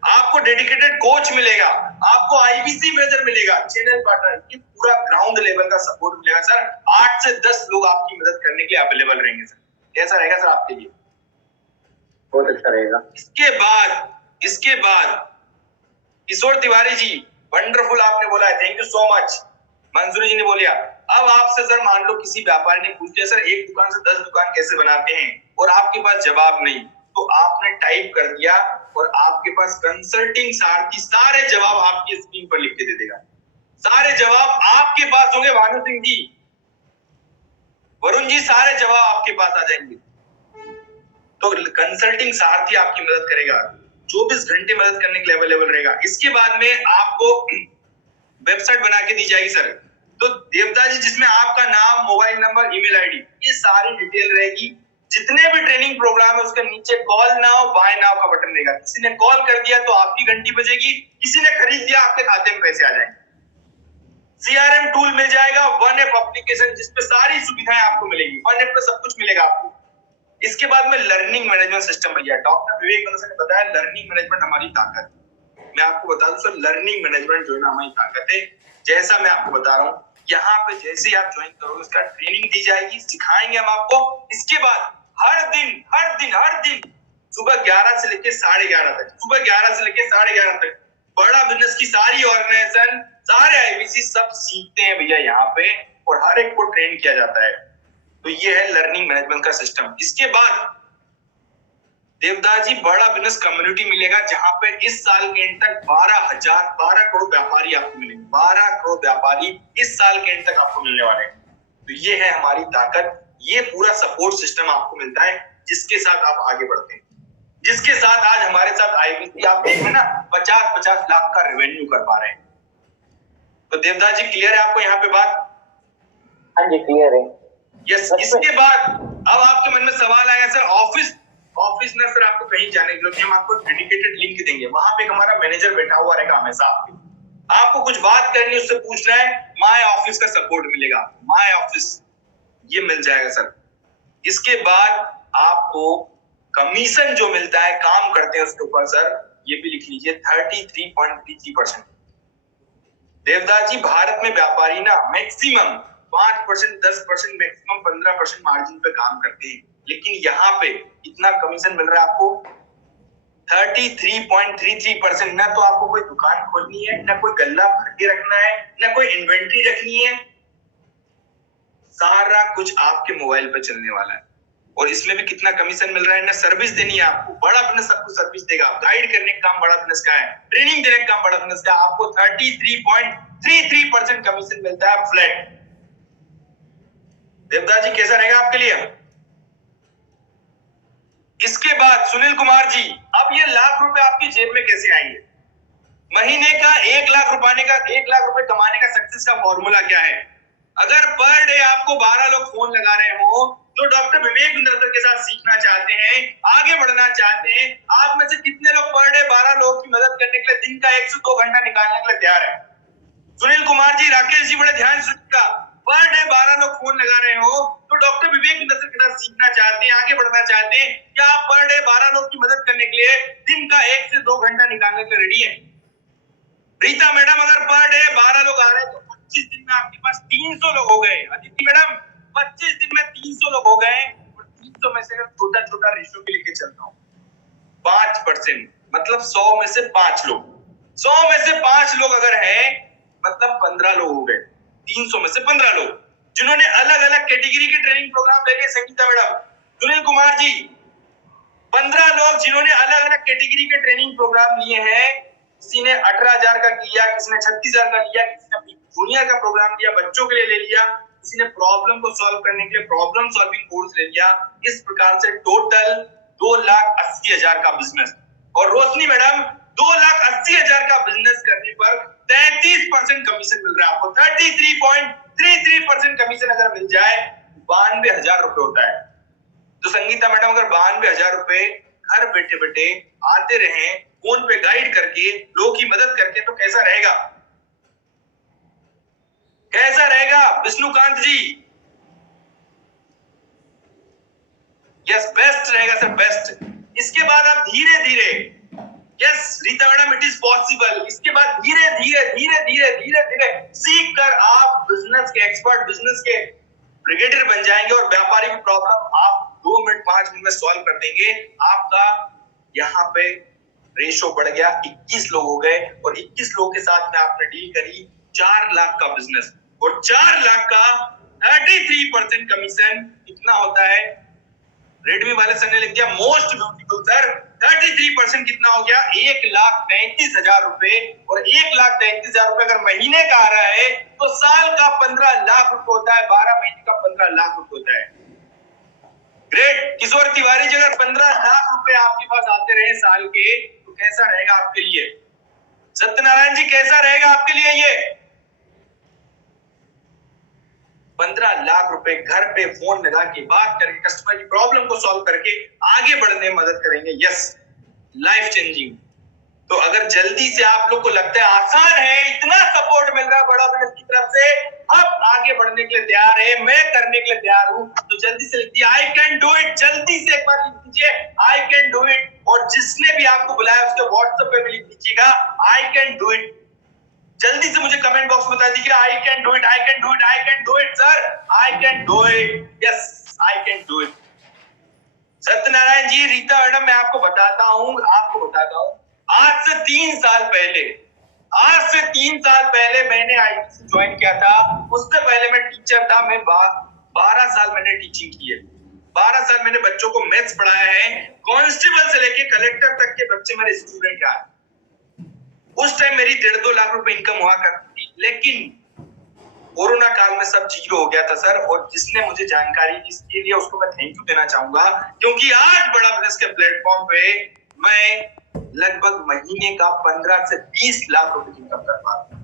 आपको डेडिकेटेड कोच मिलेगा, आपको आईबीसी मैनेजर मिलेगा, चैनल पार्टनर, ये पूरा ग्राउंड लेवल का सपोर्ट मिलेगा सर। 8 से 10 लोग आपकी मदद करने के लिए अवेलेबल रहेंगे सर। कैसा रहेगा सर आपके लिए? बहुत अच्छा रहेगा। इसके बाद किशोर तिवारी जी, वंडरफुल आपने बोला है, थैंक यू सो मच। मंजूरी जी ने बोलिया, अब आपसे सर मान लो किसी व्यापारी ने पूछ लिया सर एक दुकान से 10 दुकान कैसे बनाते हैं, और आपके पास जवाब नहीं, तो आपने टाइप कर दिया और आपके पास कंसल्टिंग सारथी सारे जवाब आपकी स्क्रीन पर लिख के दे देगा। सारे जवाब आपके पास होंगे भानु सिंह जी, वरुण जी, सारे जवाब आपके पास आ जाएंगे। तो कंसल्टिंग सारथी आपकी मदद करेगा, 24 घंटे मदद करने के लिए अवेलेबल रहेगा। इसके बाद में आपको वेबसाइट बना के दी जाएगी सर, तो देवता जी, जिसमें आपका नाम, मोबाइल नंबर, ईमेल आईडी, ये सारी डिटेल रहेगी। जितने भी ट्रेनिंग प्रोग्राम है उसके नीचे कॉल नाउ बाय नाउ का बटन रहेगा। किसी ने कॉल कर दिया तो आपकी घंटी बजेगी, किसी ने खरीद दिया आपके खाते में पैसे आ जाएंगे। सीआरएम टूल मिल जाएगा, वन ऐप एप्लीकेशन जिसपे सारी सुविधाएं आपको मिलेगी, वन ऐप पे सब कुछ मिलेगा आपको। इसके बाद में लर्निंग मैनेजमेंट सिस्टम भैया, डॉक्टर विवेकानंद ने बताया लर्निंग मैनेजमेंट हमारी ताकत। मैं आपको बता दूं सर, लर्निंग मैनेजमेंट जो है ना हमारी ताकत है। जैसा मैं आपको बता रहा हूँ, यहाँ पे जैसे ही आप ज्वाइन करोगे उसका ट्रेनिंग दी जाएगी, सिखाएंगे हम आपको। इसके बाद हर दिन सुबह 11 से लेकर 11:30 तक, सुबह 11 से लेकर 11:30 तक बड़ा बिजनेस की सारी ऑर्गेनाइजेशन, सारे आईबीसी सब सीखते हैं भैया यहाँ पे, और हर एक को ट्रेन किया जाता है। तो ये है लर्निंग मैनेजमेंट का सिस्टम। इसके बाद देवदास जी, बड़ा बिजनेस कम्युनिटी मिलेगा, जहां पे इस साल के एंड तक 12 करोड़ व्यापारी आपको मिलेंगे। 12 करोड़ व्यापारी इस साल के एंड तक आपको मिलने वाले हैं। तो ये है हमारी ताकत, ये पूरा सपोर्ट सिस्टम आपको मिलता है, जिसके साथ आप आगे बढ़ते हैं, जिसके साथ आज हमारे साथ आईबीसी आप देख रहे हैं ना 50-50 लाख का रेवेन्यू कर पा रहे हैं। तो देवदास जी, क्लियर है आपको यहाँ पे बात? हाँ जी, क्लियर है। यस। इसके बाद अब आपके मन में सवाल आएगा सर, ऑफिस ना सर आपको कहीं जाने की जरूरत नहीं, हम आपको डेडिकेटेड लिंक देंगे, वहां पे हमारा मैनेजर बैठा हुआ रहेगा हमेशा आपको कुछ बात करनी है, उससे पूछना है, माय ऑफिस का सपोर्ट मिलेगा, माय ऑफिस ये मिल जाएगा सर। इसके बाद आपको कमीशन जो मिलता है काम करते हैं उसके ऊपर सर, ये भी लिख लीजिए 33.33%। देवदास जी, भारत में व्यापारी ना मैक्सिमम 5%, 10%, मैक्सिमम 15% मार्जिन पे काम करते हैं, लेकिन यहाँ पे इतना कमीशन मिल रहा है आपको 33.33%। ना तो आपको कोई दुकान खोलनी है, ना कोई गल्ला भर के रखना है, ना कोई इन्वेंट्री रखनी है, सारा कुछ आपके मोबाइल पे चलने वाला है। और इसमें भी कितना कमीशन मिल रहा है, ना सर्विस देनी है आपको, बड़ा बिजनेस सबको सर्विस देगा, गाइड करने का काम बड़ा बिजनेस का है, ट्रेनिंग देने का काम बड़ा बिजनेस का है। आपको 33.33% कमीशन मिलता है फ्लैट। देवदास जी, कैसा रहेगा आपके लिए? इसके बाद सुनील कुमार जी, अब ये लाख रुपए आपकी जेब में कैसे आएंगे? महीने का 1 लाख रुपए कमाने का सक्सेस का फॉर्मूला क्या है? अगर पर डे आपको 12 लोग फोन लगा रहे हो, जो डॉक्टर विवेकानंद के साथ सीखना चाहते हैं, आगे बढ़ना चाहते हैं, आप में से कितने लोग पर डे 12 लोगों की मदद करने के लिए दिन का 1 से 2 घंटा निकालने के लिए तैयार है? सुनील कुमार जी, राकेश जी, बड़े ध्यान से सुनिएगा, पर डे 12 लोग फोन लगा रहे हो, तो डॉक्टर विवेकानंद के साथ सीखना चाहते हैं, आगे बढ़ना चाहते हैं, क्या आप पर डे 12 लोग की मदद करने के लिए दिन का 1 से 2 घंटा निकालने के लिए रेडी है? रीता मैडम, अगर पर डे 12 लोग आ रहे हैं तो 25 दिन में आपके पास 300 लोग हो गए। अदिति मैडम, 25 दिन में 300 लोग हो गए, और 300 में से अगर छोटा रेशियो भी लेके चलता हूँ, 5%, मतलब 100 में से 5 लोग, 100 में से 5 लोग अगर है, मतलब 15 लोग हो गए। 300 में से 15 लोग जिन्होंने अलग अलग कैटेगरी के ट्रेनिंग प्रोग्राम ले लिए। संगीता मैडम, सुनील कुमार जी, 15 लोग जिन्होंने अलग अलग कैटेगरी के ट्रेनिंग प्रोग्राम लिए हैं, किसी ने 18,000 का किया, किसी ने 36,000 का लिया, किसी ने जूनियर का प्रोग्राम लिया, बच्चों के लिए ले लिया, किसी ने प्रॉब्लम को सॉल्व करने के लिए प्रॉब्लम सॉल्विंग कोर्स ले लिया। इस प्रकार से टोटल 2,80,000 का बिजनेस। और रोशनी मैडम, 2,80,000 का बिजनेस करने पर 33% कमीशन मिल रहा है आपको। 33.33% कमीशन अगर मिल जाए 92,000 रुपए होता है। तो संगीता मैडम, अगर 92,000 रुपए घर बैठे बैठे आते रहे, फोन पे गाइड करके, लोगों की मदद करके, तो कैसा रहेगा? कैसा रहेगा विष्णुकांत जी? यस, बेस्ट रहेगा सर, बेस्ट। इसके बाद आप धीरे धीरे, yes Rita madam, it is possible. इसके बाद धीरे धीरे धीरे धीरे धीरे धीरे सीख कर आप बिजनेस के एक्सपर्ट, बिजनेस के ब्रिगेडियर बन जाएंगे और व्यापारी की प्रॉब्लम आप 2 मिनट 5 मिनट में सॉल्व कर देंगे। आपका यहाँ पे रेशो बढ़ गया, 21 लोग हो गए और 21 लोगों के साथ में आपने डील करी 4 लाख का बिजनेस और 4 लाख का 33% कमीशन कितना होता है? रेडमी वाले सर ने लिख दिया मोस्ट ब्यूटीफुल सर, 33% कितना हो गया? 1,33,000 रुपए। और 1,33,000 रुपए अगर महीने का आ रहा है तो साल का 15 लाख रुपए होता है, 12 महीने का 15 लाख रुपए होता है। ग्रेट। किशोर तिवारी जी, अगर 15 लाख रुपए आपके पास आते रहे साल के, तो कैसा रहेगा आपके लिए? सत्यनारायण जी, कैसा रहेगा आपके लिए ये? 15 लाख रुपए घर पे फोन लगा के बात करके कस्टमर की प्रॉब्लम को सॉल्व करके आगे बढ़ने में मदद करेंगे। Yes, life changing. तो अगर जल्दी से आप लोग को लगता है आसान है, इतना सपोर्ट मिल रहा है बड़ा बिजनेस की तरफ से, अब आगे बढ़ने के लिए तैयार है, मैं करने के लिए तैयार हूं, तो जल्दी से लिख दीजिए आई कैन डू इट। जल्दी से एक बार लिख दीजिए आई कैन डू इट। और जिसने भी आपको बुलाया उसके व्हाट्सएप पे भी लिख दीजिएगा आई कैन डू इट। जल्दी से मुझे कमेंट बॉक्स में बता दीजिए I can do it, I can do it, I can do it sir, I can do it, yes I can do it. Satyanarayan ji, Rita madam, मैं आपको बताता हूं, आज से 3 साल पहले मैंने आईटीसी ज्वाइन किया था। उससे पहले मैं टीचर था, मैं 12 साल मैंने टीचिंग की है। 12 साल मैंने बच्चों को मैथ्स पढ़ाया है। कांस्टेबल से लेके कलेक्टर तक के बच्चे मेरे स्टूडेंट हैं। उस टाइम मेरी 1.5-2 लाख रुपए इनकम हुआ करती थी, लेकिन कोरोना काल में सब जीरो हो गया था सर। और जिसने मुझे जानकारी दी इसके लिए उसको मैं थैंक यू देना चाहूंगा, क्योंकि आज बड़ा बिजनेस के प्लेटफॉर्म पे मैं लगभग महीने का 15 से 20 लाख रुपए की इनकम कर पाता हूं।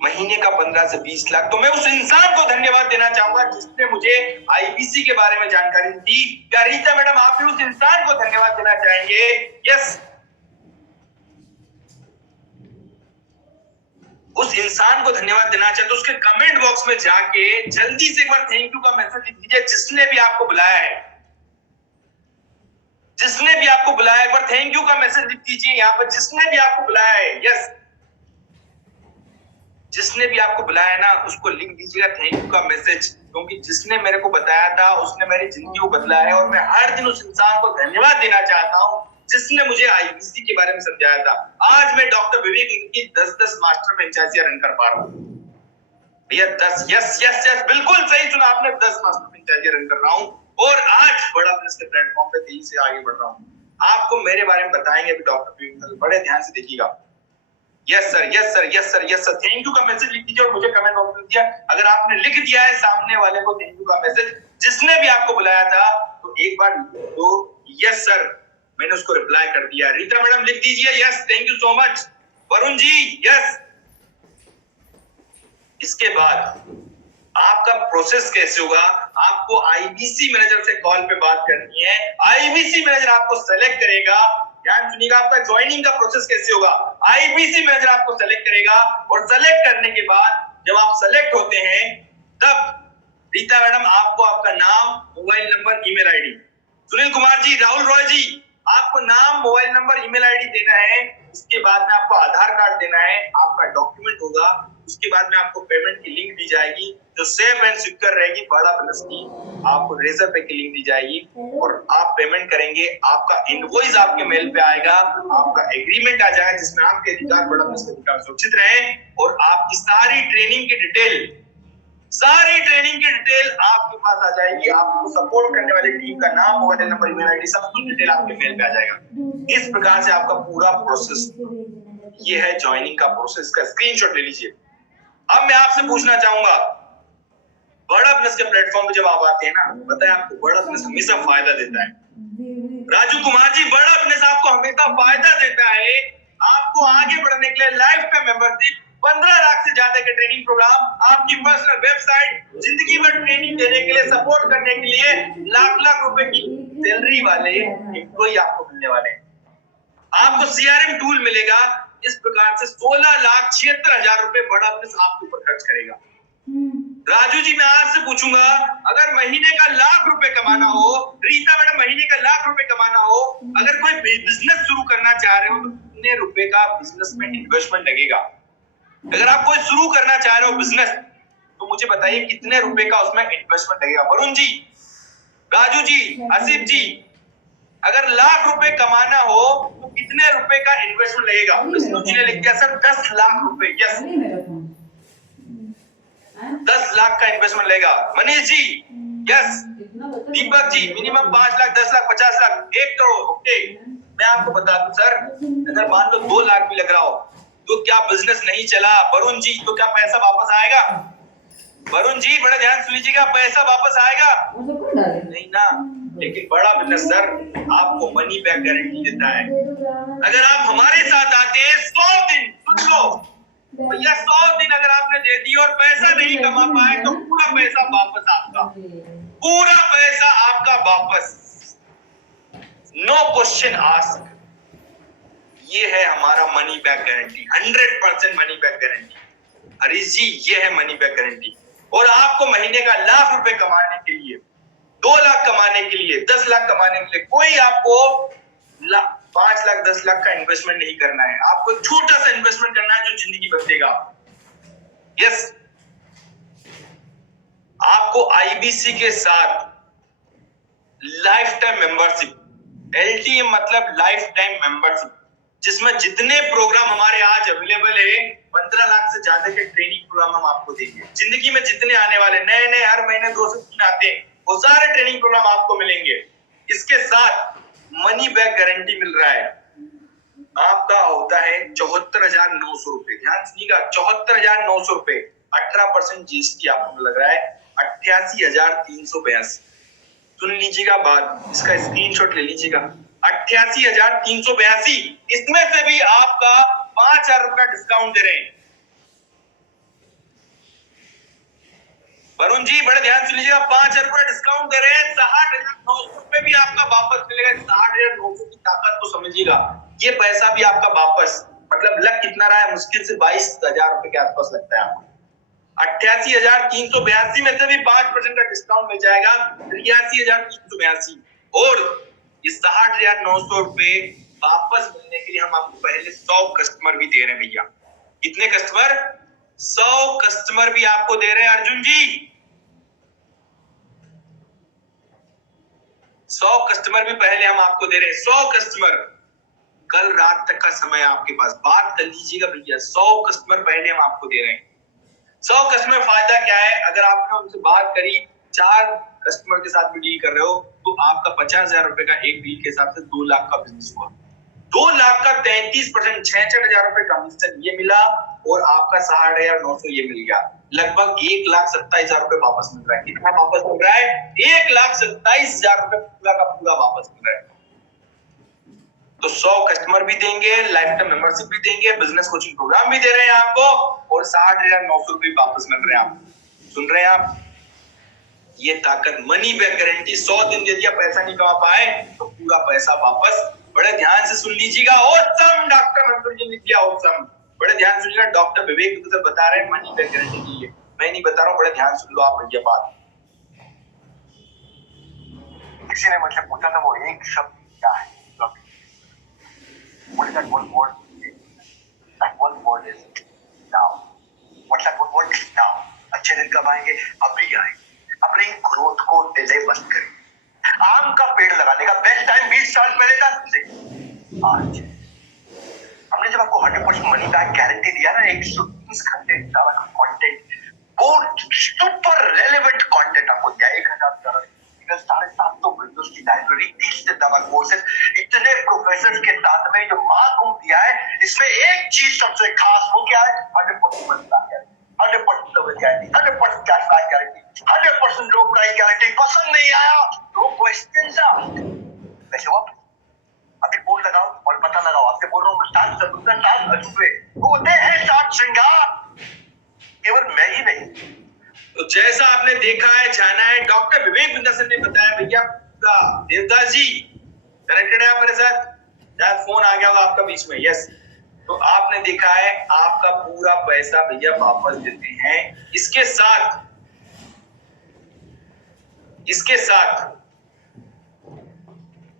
महीने का 15 से 20 लाख। तो मैं उस इंसान को धन्यवाद देना चाहूंगा जिसने मुझे आईबीसी के बारे में जानकारी दी। क्या रीता मैडम, आप भी उस इंसान को धन्यवाद देना चाहेंगे? यस, उस इंसान को धन्यवाद देना चाहते तो उसके कमेंट बॉक्स में जाके जल्दी से एक बार थैंक यू का मैसेज लिख दीजिए। जिसने भी आपको बुलाया है, जिसने भी आपको बुलाया, एक बार थैंक यू का मैसेज लिख दीजिए यहाँ पर। जिसने भी आपको बुलाया है, यस, जिसने भी आपको बुलाया ना उसको लिख दीजिएगा थैंक यू का मैसेज, क्योंकि जिसने मेरे को बताया था उसने मेरी जिंदगी को बदला है। और मैं हर दिन उस इंसान को धन्यवाद देना चाहता हूँ जिसने मुझे आईबीसी के बारे में समझाया था। आज मैं डॉक्टर विवेक की 10-10 मास्टर फ्रेंचाइजियां रन कर पा रहा हूँ भैया। 10, यस यस यस, बिल्कुल सही सुना आपने, 10 मास्टर फ्रेंचाइजियां रन कर रहा हूँ और आज बड़ा बिजनेस के प्लेटफॉर्म पे तेजी से आगे बढ़ रहा हूँ। आपको मेरे बारे में बताएंगे अभी डॉक्टर विवेक, बड़े ध्यान से देखिएगा। Yes sir, yes sir, yes sir, yes sir, thank you का मैसेज लिख दीजिए और मुझे कमेंट बॉक्स में दिया। अगर आपने लिख दिया है सामने वाले को थैंक यू का मैसेज, जिसने भी आपको बुलाया था, तो एक बार तो यस सर, मैंने उसको रिप्लाई कर दिया। रीता मैडम लिख दीजिए yes, thank you so much. Varun ji yes. इसके बाद आपका प्रोसेस कैसे होगा? आपको आईबीसी मैनेजर से कॉल पे बात करनी है। आईबीसी मैनेजर आपको सेलेक्ट करेगा। ध्यान सुनिएगा, आपका ज्वाइनिंग का प्रोसेस कैसे होगा? आईबीसी मैनेजर आपको सेलेक्ट करेगा और सेलेक्ट करने के बाद जब आप सेलेक्ट होते हैं तब रीता मैडम आपको आपका नाम, mobile number, email ID, Sunil Kumar ji, Rahul Roy ji, आपको नाम, मोबाइल नंबर, ईमेल आईडी देना है। इसके बाद में आपको आधार कार्ड देना है, आपका डॉक्यूमेंट होगा। उसके बाद में आपको पेमेंट की लिंक दी जाएगी जो सेफ एंड सिक्योर रहेगी। बड़ा बिजनेस की आपको रेजर पे की लिंक दी जाएगी और आप पेमेंट करेंगे। आपका इनवॉइस आपके मेल पे आएगा, आपका एग्रीमेंट आ जाएगा जिसमें आपके अधिकार, बड़ा बिजनेस के अधिकार सुरक्षित रहे और आपकी सारी ट्रेनिंग की डिटेल सारी ट्रेनिंग की डिटेल आपके पास आ जाएगी, आपको सपोर्ट करने वाली टीम का नाम, मोबाइल नंबर, ईमेल आईडी, सब कुछ डिटेल आपके मेल पे आ जाएगा। इस प्रकार से आपका पूरा प्रोसेस, ये है ज्वाइनिंग का प्रोसेस का स्क्रीनशॉट ले लीजिए। अब मैं आपसे पूछना चाहूंगा, बड़ा बिजनेस के प्लेटफॉर्म पे जब आप आते हैं ना, बताए आपको बड़ा बिजनेस हमेशा फायदा देता है। राजू कुमार जी, बड़ा बिजनेस आपको हमेशा फायदा देता है। आपको आगे बढ़ने के लिए लाइफ टाइम मेंबरशिप, 15 लाख से ज्यादा के ट्रेनिंग प्रोग्राम, आपकी पर्सनल वेबसाइट, जिंदगी भर ट्रेनिंग देने के लिए, सपोर्ट करने के लिए लाख लाख रुपए की सैलरी वाले एम्प्लॉय आपको मिलने वाले हैं। आपको सीआरएम टूल मिलेगा। इस प्रकार से 16,76,000 रुपए बड़ा बिजनेस आपके ऊपर खर्च करेगा। राजू जी, मैं आपसे पूछूंगा, अगर महीने का लाख रुपए कमाना हो, रीता मैडम महीने का लाख रुपए कमाना हो, अगर कोई बिजनेस शुरू करना चाह रहे हो तो कितने रुपए का बिजनेस में इन्वेस्टमेंट लगेगा? अगर आप कोई शुरू करना चाह रहे हो बिजनेस, तो मुझे बताइए कितने रुपए का उसमें इन्वेस्टमेंट लगेगा? वरुण जी, राजू जी, आसिफ जी, अगर लाख रुपए कमाना हो तो कितने रुपए का इन्वेस्टमेंट लगेगा? विष्णु जी ने लिख दिया सर 10 लाख रुपए। यस, 10 लाख का इन्वेस्टमेंट लगेगा। Manish ji, yes. Deepak ji, minimum 5 lakh, 10 lakh, 50 lakh, 1 crore. Okay, मैं आपको बता दूं सर, अगर मान लो 2 लाख भी लग रहा हो तो क्या बिजनेस नहीं चला? वरुण जी, तो क्या पैसा वापस आएगा? वरुण जी, बड़ा ध्यान सुन लीजिएगा, पैसा वापस आएगा नहीं ना। लेकिन बड़ा बिजनेस सर आपको मनी बैक गारंटी देता है। अगर आप हमारे साथ आते हैं 100 दिन, सुन लो भैया, 100 दिन अगर आपने दे दी और पैसा नहीं कमा पाए तो पूरा पैसा वापस आपका, पूरा पैसा आपका वापस, नो क्वेश्चन आस्क। ये है हमारा money back guarantee, 100% money back guarantee. Harish ji, ये है मनी बैक गारंटी। और आपको महीने का लाख रुपए कमाने के लिए, 2 लाख कमाने के लिए, 10 लाख कमाने के लिए कोई आपको 5 लाख 10 लाख का इन्वेस्टमेंट नहीं करना है। आपको छोटा सा इन्वेस्टमेंट करना है जो जिंदगी बदलेगा। यस, आपको आईबीसी के साथ लाइफ टाइम मेंबरशिप, एलटीएम मतलब लाइफ टाइम मेंबरशिप, जिसमें जितने प्रोग्राम हमारे आज अवेलेबल है, 15 लाख से ज्यादा के ट्रेनिंग प्रोग्राम हम आपको देंगे। जिंदगी में जितने आने वाले नए नए हर महीने 2 से 3 आते हैं, वो सारे ट्रेनिंग प्रोग्राम आपको मिलेंगे। इसके साथ मनी बैक गारंटी मिल रहा है। आपका होता है 74,900 रुपए। ध्यान सुनिएगा, 74,900 रुपए, 18% जीएसटी आपको लग रहा है 88,382। सुन लीजिएगा बात, इसका स्क्रीनशॉट ले लीजिएगा। 88,382, इसमें से भी आपका 5,000 रुपया डिस्काउंट दे रहे हैं। वरुण जी, बड़े ध्यान से लीजिएगा, 5,000 रुपया डिस्काउंट दे रहे हैं। 60,900 रुपए भी आपका वापस मिलेगा। 60,900 की ताकत को समझिएगा, ये पैसा भी आपका वापस, मतलब लग कितना रहा है? मुश्किल से 22,000 रुपए के आसपास लगता है आपको। 88,382 में से भी 5% का डिस्काउंट मिल जाएगा, 83,382। और ये 60,900 रुपए वापस मिलने के लिए हम आपको पहले 100 कस्टमर भी दे रहे हैं भैया। कितने कस्टमर? 100 कस्टमर भी आपको दे रहे हैं अर्जुन जी। 100 कस्टमर भी पहले हम आपको दे रहे हैं। 100 कस्टमर, कल रात तक का समय आपके पास, बात कर लीजिएगा भैया। 100 कस्टमर पहले हम आपको दे रहे हैं। 100 कस्टमर फायदा क्या है? अगर आपने उनसे बात करी, 4 कस्टमर के साथ भी डील कर रहे हो, तो आपका 50,000 रुपए का एक डील के हिसाब से 2 लाख का बिजनेस हुआ। 2 लाख का 33%, 66,000 रुपए कमीशन ये मिला, और आपका 60,900 ये मिल गया। लगभग 1,27,000 रुपए वापस मिल रहा है। कितना वापस मिल रहा है? 1,27,000 रुपए पूरा का पूरा वापस मिल रहा है। तो 100 कस्टमर भी देंगे, लाइफ टाइम मेंबरशिप भी देंगे, बिजनेस कोचिंग प्रोग्राम भी दे रहे हैं आपको, और 60,900 रुपए वापस मिल रहे हैं आप। सुन रहे हैं आप? ये ताकत, मनी बैक गारंटी। 100 दिन दे दिया, पैसा नहीं कमा पाए तो पूरा पैसा वापस। बड़े ध्यान से सुन लीजिएगा। ऑसम, डॉक्टर मंसूर जी ने दिया ऑसम। बड़े ध्यान सुनिएगा, डॉक्टर विवेक दुबे बता रहे हैं मनी बैक गारंटी की है, मैं नहीं बता रहा हूँ। बड़े ध्यान सुन लो आप भैया बात। किसी ने मुझसे पूछा था वो एक शब्द क्या है? What is that one word? That one word is now. What's that one word? Now. अच्छे दिन कब आएंगे? अभी आएंगे। अपनी ग्रोथ को डिले मत करें। आम का पेड़ लगाने का बेस्ट टाइम 20 साल पहले था, आज। हमने जब आपको 100% मनी बैक गारंटी दिया ना, 120 घंटे का कंटेंट, वो सुपर रेलेवेंट कंटेंट आपको दिया 1,700 विंडोज की लाइब्रेरी, 30 से ज्यादा कोर्सेज, इतने प्रोफेसर के साथ में जो महाकुंभ दिया है, इसमें एक चीज सबसे खास वो क्या है? 100% 100% सर्विस गारंटी, 100% कैशबैक गारंटी, 100% लो प्राइस गारंटी। पसंद नहीं आया तो क्वेश्चंस वैसे वापस अभी बोर्ड लगाओ और पता लगाओ। आपसे बोल रहा हूँ 7 सबूत 7 अजूबे होते हैं, 7 श्रृंगार, केवल मैं ही नहीं। तो जैसा आपने देखा है, जाना है, डॉक्टर विवेक बिंदासन ने बताया भैया पूरा। देवदास जी कनेक्टेड है आप मेरे साथ? शायद फोन आ गया होगा आपका बीच में। यस, तो आपने देखा है आपका पूरा पैसा भैया वापस देते हैं। इसके साथ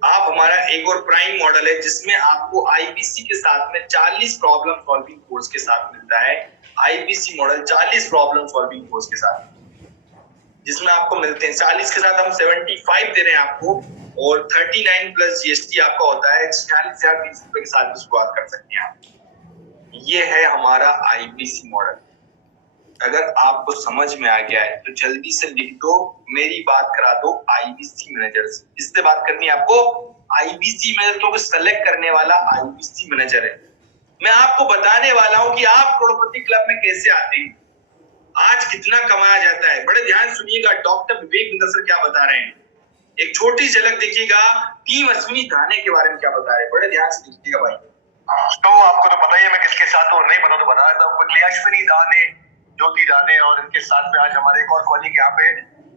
आप हमारा एक और प्राइम मॉडल है जिसमें आपको आईबीसी के साथ में 40 प्रॉब्लम सॉल्विंग कोर्स के साथ मिलता है। IBC model 40 problem solving course के साथ, जिसमें आपको मिलते हैं 40 के साथ हम 75 दे रहे हैं आपको, और 39 प्लस जीएसटी आपका होता है 46,020 रुपए के साथ शुरुआत कर सकते हैं आप। ये है हमारा आईबीसी मॉडल। अगर आपको समझ में आ गया है तो जल्दी से लिख दो, मेरी बात करा दो आईबीसी मैनेजर से। इससे बात करनी है आपको। आईबीसी मैनेजर को सेलेक्ट करने वाला आईबीसी मैनेजर है। मैं आपको बताने वाला हूं कि आप करोड़पति क्लब में कैसे आते हैं, आज कितना कमाया जाता है। बड़े ध्यान सुनिएगा डॉक्टर विवेक बिंदासन क्या बता रहे हैं। एक छोटी झलक देखिएगा टीम अश्विनी दाने के बारे में क्या बता रहे हैं। बड़े ध्यान से देखिएगा भाई। तो आपको तो पता ही है मैं किसके साथ हूँ, नहीं पता तो बता देता हूँ। अश्विनी दाने, ज्योति दाने, और इनके साथ में आज हमारे एक और कॉलीग यहाँ पे,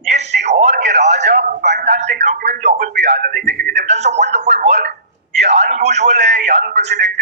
ये सीहोर के राजा फैंटास्टिक कंपनी के ऑफिस पे आया था देखने के लिए। They've done some wonderful work। ये अनयूजुअल है, ये अनप्रेसिडेंटेड